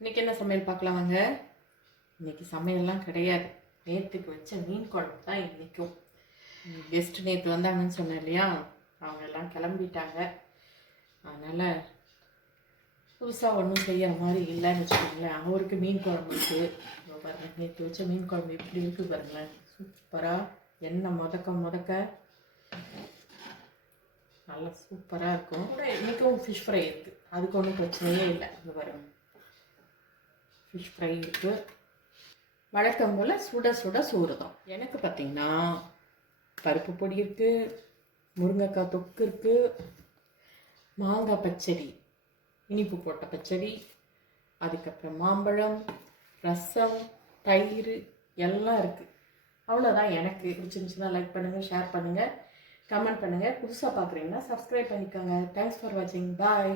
இன்றைக்கி என்ன சமையல் பார்க்கலாம் வாங்க. இன்றைக்கி சமையல்லாம் கிடையாது. நேற்றுக்கு வச்ச மீன் குழம்பு தான் இன்றைக்கும். கெஸ்ட்டு நேற்று வந்தாங்கன்னு சொன்னேன் இல்லையா, அவங்க எல்லாம் கிளம்பிட்டாங்க. அதனால் புதுசாக ஒன்றும் செய்கிற மாதிரி இல்லைன்னு வச்சுக்கோங்களேன். அவருக்கு மீன் குழம்பு இருக்குது. பாருங்கள், நேற்று வச்ச மீன் குழம்பு எப்படி இருக்குது பாருங்களேன். சூப்பராக எண்ணெய் முதக்க நல்லா சூப்பராக இருக்கும். இன்றைக்கும் ஃபிஷ் ஃப்ரை இருக்குது. அதுக்கு ஒன்றும் பிரச்சனையே இல்லை. இது பாருங்கள், ஃபிஷ் ஃப்ரை இருக்குது. வழக்கம் போல் சுட சுட சோறு தான். எனக்கு பார்த்திங்கன்னா பருப்பு பொடி இருக்குது, முருங்கைக்காய் தொக்கு இருக்குது, மாங்காய் பச்சடி, இனிப்பு போட்ட பச்சடி, அதுக்கப்புறம் மாம்பழம், ரசம், தயிர் எல்லாம் இருக்குது. அவ்வளோதான். எனக்கு பிடிச்சிருந்துச்சுன்னா லைக் பண்ணுங்கள், ஷேர் பண்ணுங்கள், கமெண்ட் பண்ணுங்கள். புதுசாக பார்க்குறீங்கன்னா சப்ஸ்கிரைப் பண்ணிக்கோங்க. தேங்க்ஸ் ஃபார் வாட்சிங். பாய்.